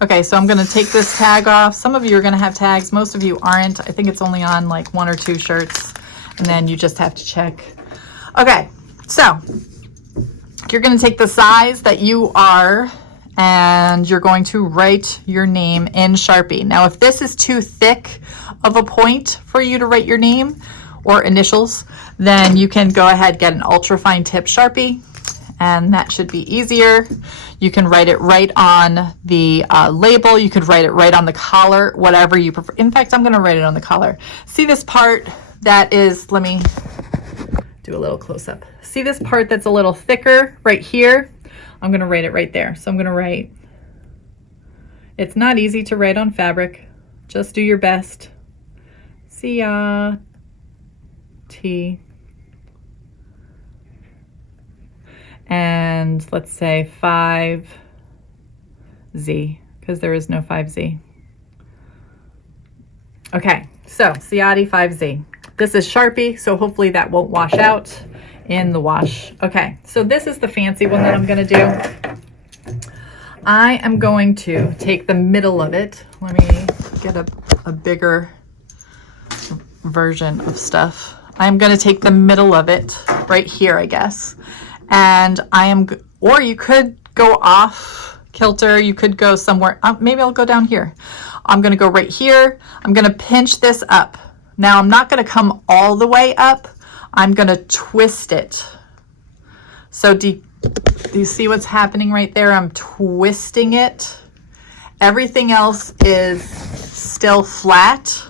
Okay, so I'm going to take this tag off. Some of you are going to have tags. Most of you aren't. I think it's only on like 1 or 2 shirts. And then you just have to check. Okay, so you're going to take the size that you are and you're going to write your name in Sharpie. Now, if this is too thick of a point for you to write your name or initials, then you can go ahead, get an ultra fine tip Sharpie, and that should be easier. You can write it right on the label. You could write it right on the collar, whatever you prefer. In fact, I'm gonna write it on the collar. See this part that is, let me do a little close up. See this part that's a little thicker right here? I'm gonna write it right there. So I'm gonna write, it's not easy to write on fabric. Just do your best. C-A-T. And let's say 5Z, because there is no 5Z. Okay, so Ciati 5Z. This is Sharpie, so hopefully that won't wash out in the wash. Okay, so this is the fancy one that I'm gonna do. I am going to take the middle of it. Let me get a bigger version of stuff. I'm gonna take the middle of it right here, I guess. And or you could go off kilter, you could go somewhere, maybe I'll go down here. I'm gonna go right here, I'm gonna pinch this up. Now I'm not gonna come all the way up, I'm gonna twist it. So do you see what's happening right there? I'm twisting it. Everything else is still flat,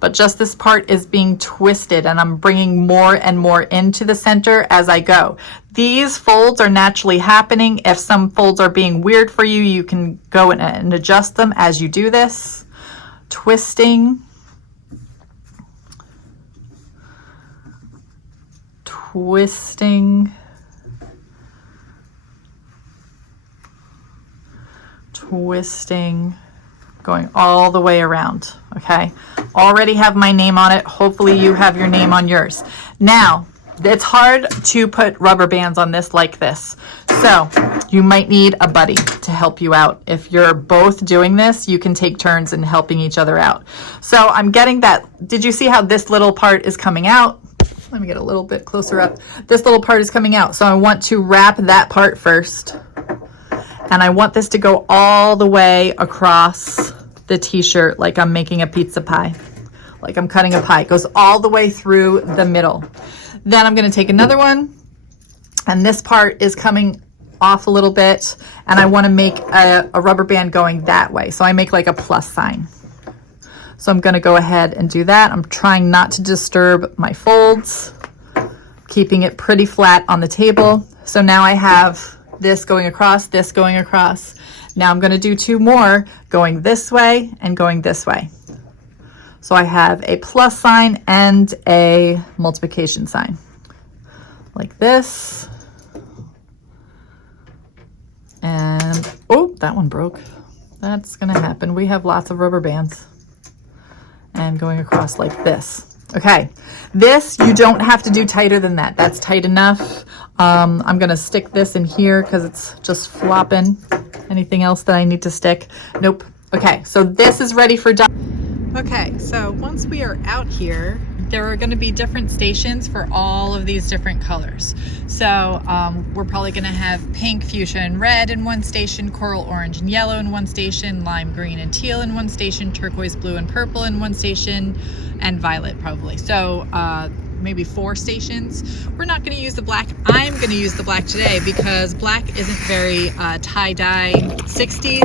but just this part is being twisted, and I'm bringing more and more into the center as I go. These folds are naturally happening. If some folds are being weird for you, you can go and adjust them as you do this. Twisting. Twisting. Twisting. Going all the way around, okay? Already have my name on it. Hopefully you have your name on yours. Now, it's hard to put rubber bands on this like this. So you might need a buddy to help you out. If you're both doing this, you can take turns in helping each other out. So I'm getting that. Did you see how this little part is coming out? Let me get a little bit closer up. This little part is coming out. So I want to wrap that part first. And I want this to go all the way across the t-shirt like I'm making a pizza pie, like I'm cutting a pie. It goes all the way through the middle. Then I'm going to take another one, and this part is coming off a little bit, and I want to make a rubber band going that way. So I make like a plus sign. So I'm going to go ahead and do that. I'm trying not to disturb my folds, keeping it pretty flat on the table. So now I have this going across, this going across. Now I'm going to do 2 more going this way and going this way. So I have a plus sign and a multiplication sign like this. And oh, that one broke. That's going to happen. We have lots of rubber bands. And going across like this. Okay, this you don't have to do tighter than that. That's tight enough. I'm gonna stick this in here because it's just flopping. Anything else that I need to stick? Nope. Okay, so this is ready for done. Okay, so once we are out here, there are gonna be different stations for all of these different colors. So we're probably gonna have pink, fuchsia, and red in one station, coral, orange, and yellow in one station, lime green and teal in one station, turquoise, blue, and purple in one station, and violet probably. So maybe 4 stations. We're not going to use the black. I'm going to use the black today because black isn't very tie-dye 60s.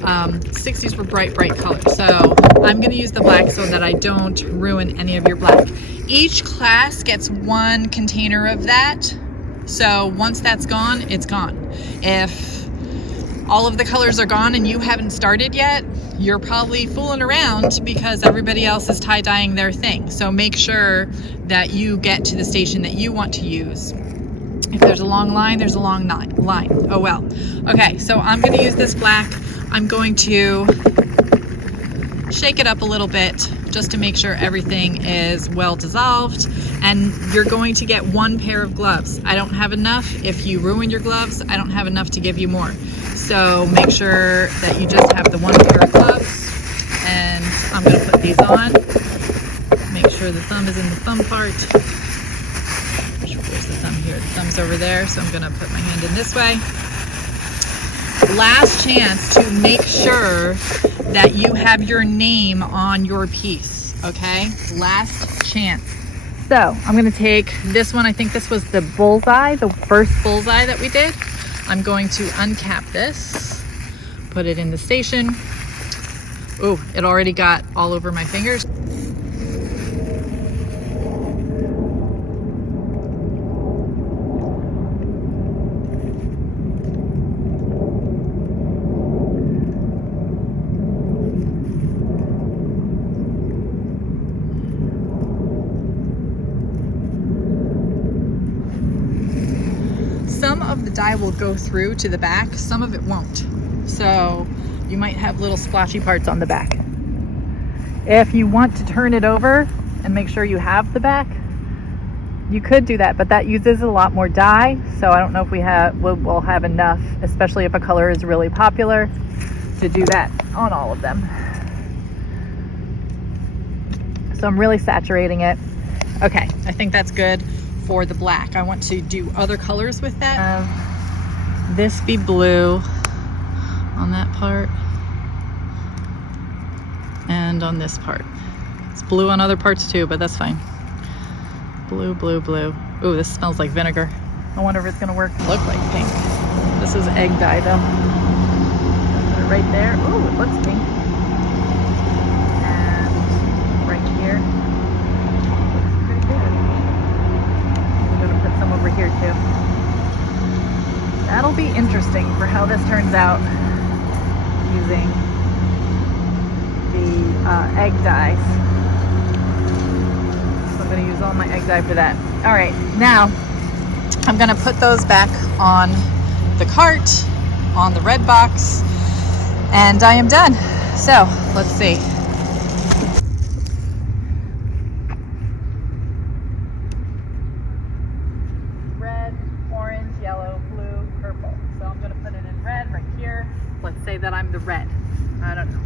60s were bright colors. So I'm going to use the black so that I don't ruin any of your black. Each class gets 1 container of that. So once that's gone, it's gone. If all of the colors are gone and you haven't started yet, you're probably fooling around because everybody else is tie-dyeing their thing. So make sure that you get to the station that you want to use. If there's a long line, there's a long line. Oh well. Okay, so I'm going to use this black. I'm going to shake it up a little bit just to make sure everything is well dissolved. And you're going to get 1 pair of gloves. I don't have enough. If you ruin your gloves, I don't have enough to give you more. So make sure that you just have the 1 pair of gloves. And I'm going to put these on. Make sure the thumb is in the thumb part. Where's the thumb here? The thumb's over there, so I'm going to put my hand in this way. Last chance to make sure that you have your name on your piece, okay? Last chance. So I'm going to take this one. I think this was the bullseye, the first bullseye that we did. I'm going to uncap this, put it in the station. Oh, it already got all over my fingers. Some of the dye will go through to the back, some of it won't. So you might have little splashy parts on the back. If you want to turn it over and make sure you have the back, you could do that, but that uses a lot more dye. So I don't know if we'll have enough, especially if a color is really popular, to do that on all of them. So I'm really saturating it. Okay, I think that's good for the black. I want to do other colors with that. This be blue on that part and on this part. It's blue on other parts too, but that's fine. Blue, blue, blue. Ooh, this smells like vinegar. I wonder if it's gonna work. Look like pink. This is egg dye though. Put it right there. Ooh, it looks pink. And right here. Looks pretty good. I'm gonna put some over here too. That'll be interesting for how this turns out using the egg dyes. So I'm going to use all my egg dye for that. All right, now I'm going to put those back on the cart, on the red box, and I am done. So let's see. Red, orange, yellow, blue, purple. So I'm going to put it in red right here. Let's say that I'm the red. I don't know.